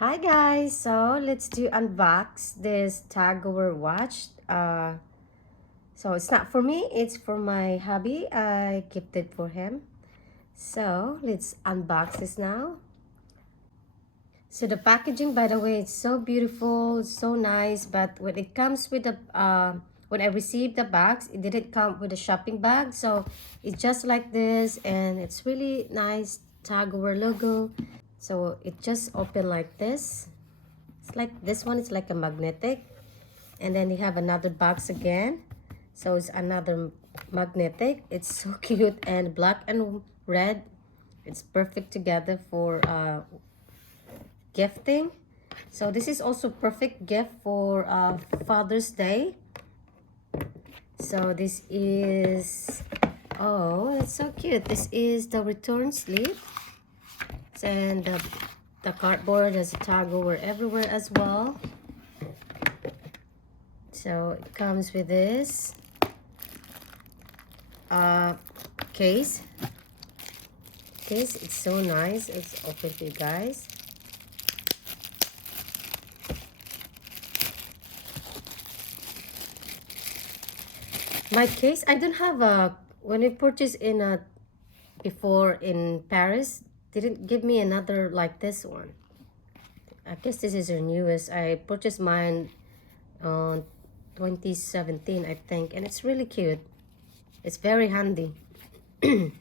Hi guys, so let's do unbox this Tag Heuer watch. So it's not for me, it's for my hubby. I gifted for him. So let's unbox this now. So the packaging, by the way, it's so beautiful, so nice. But when it comes with the when I received the bags, it didn't come with a shopping bag. So it's just like this, and it's really nice Tag Heuer logo. So it just open like this. It's like this one is like a magnetic, and then you have another box again. So it's another magnetic. It's so cute, and black and red. It's perfect together for gifting. So this is also perfect gift for Father's Day. So this is, oh, it's so cute. This is the return slip, and the cardboard has a tag over everywhere as well. So it comes with this case. It's so nice. It's open to you guys. My case, I don't have a, when I purchased in a before in Paris, didn't give me another like this one. I guess this is the newest. I purchased mine on 2017, I think, and it's really cute. It's very handy. And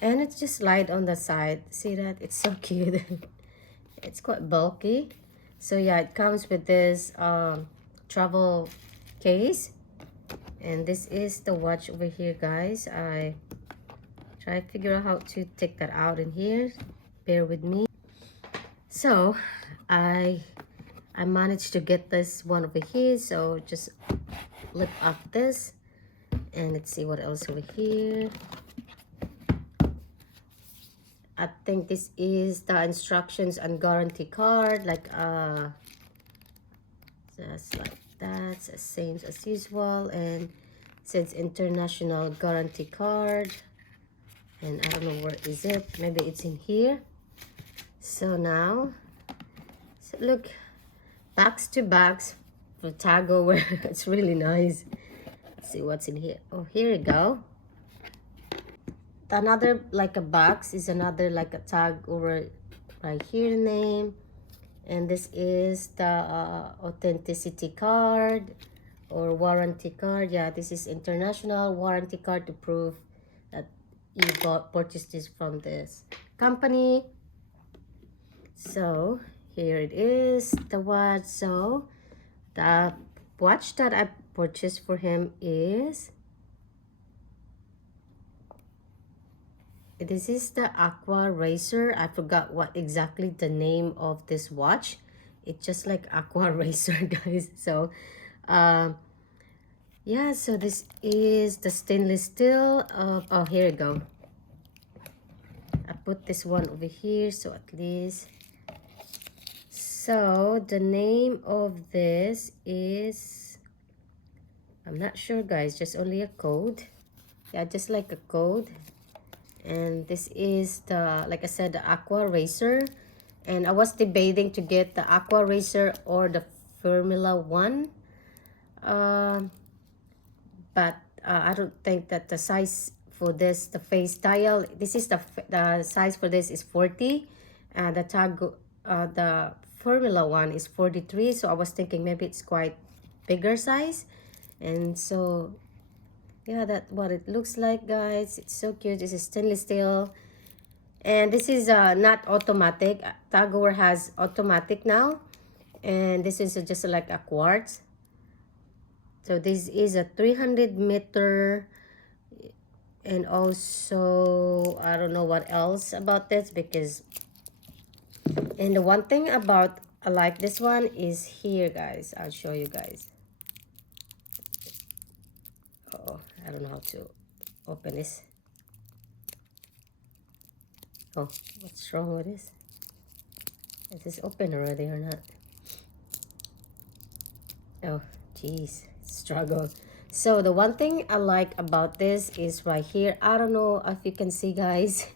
it's just slide on the side. See that? It's so cute. It's quite bulky. So yeah, it comes with this travel case. And this is the watch over here, guys. I try to figure out how to take that out in here. Bear with me. So I managed to get this one over here. So just lift up this. And let's see what else over here. I think this is the instructions and guarantee card, like just like that, same as usual, and since international guarantee card, and I don't know where is it, maybe it's in here. So now, so look, bags to bags for Tag Heuer. It's really nice. Let's see what's in here. Oh, here we go. Another like a box is another like a Tag Heuer right here name, and this is the authenticity card or warranty card. Yeah, this is international warranty card to prove that you purchased this from this company. So here it is, the watch. So the watch that I purchased for him is, this is the Aquaracer. I forgot what exactly the name of this watch. It's just like Aquaracer, guys. So yeah, so this is the stainless steel. Oh, here we go. I put this one over here, so at least. So the name of this is, I'm not sure, guys, just only a code. Yeah, just like a code. And this is the, like I said, the Aquaracer. And I was debating to get the Aquaracer or the Formula 1. But I don't think that the size for this, the face dial, this is the size for this is 40. And the Formula 1 is 43. So I was thinking maybe it's quite bigger size. And so yeah, that's what it looks like, guys. It's so cute. This is stainless steel, and this is not automatic. Tag Heuer has automatic now, and this is just like a quartz. So this is a 300 meter, and also I don't know what else about this, because, and the one thing about I like this one is here, guys. I'll show you guys. Oh, I don't know how to open this. Oh, what's wrong with this? Is this open already or not? Oh, jeez, struggle. So the one thing I like about this is right here. I don't know if you can see, guys,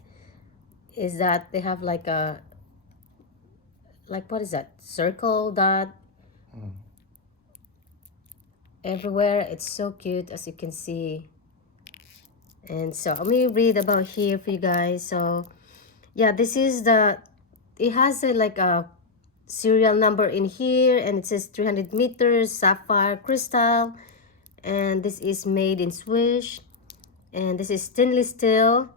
is that they have like a like, what is that, circle dot everywhere. It's so cute, as you can see. And so let me read about here for you guys. So yeah, this is the, it has a like a serial number in here, and it says 300 meters sapphire crystal, and this is made in Swiss, and this is stainless steel.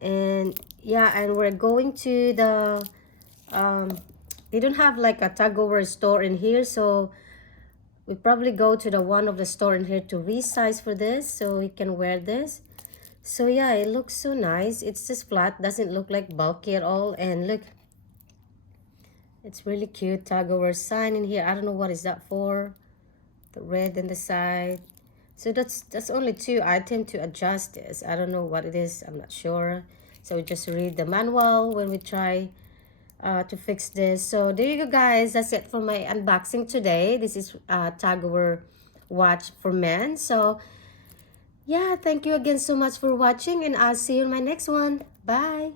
And yeah, and we're going to the they don't have like a tag over store in here, so we probably go to the one of the store in here to resize for this so we can wear this. So yeah, it looks so nice. It's just flat, doesn't look like bulky at all. And look, it's really cute tag over sign in here. I don't know what is that for, the red in the side. So that's only 2 items to adjust this. I don't know what it is, I'm not sure. So we just read the manual when we try to fix this. So there you go, guys. That's it for my unboxing today. This is tag over watch for men. So yeah, thank you again so much for watching, and I'll see you in my next one. Bye.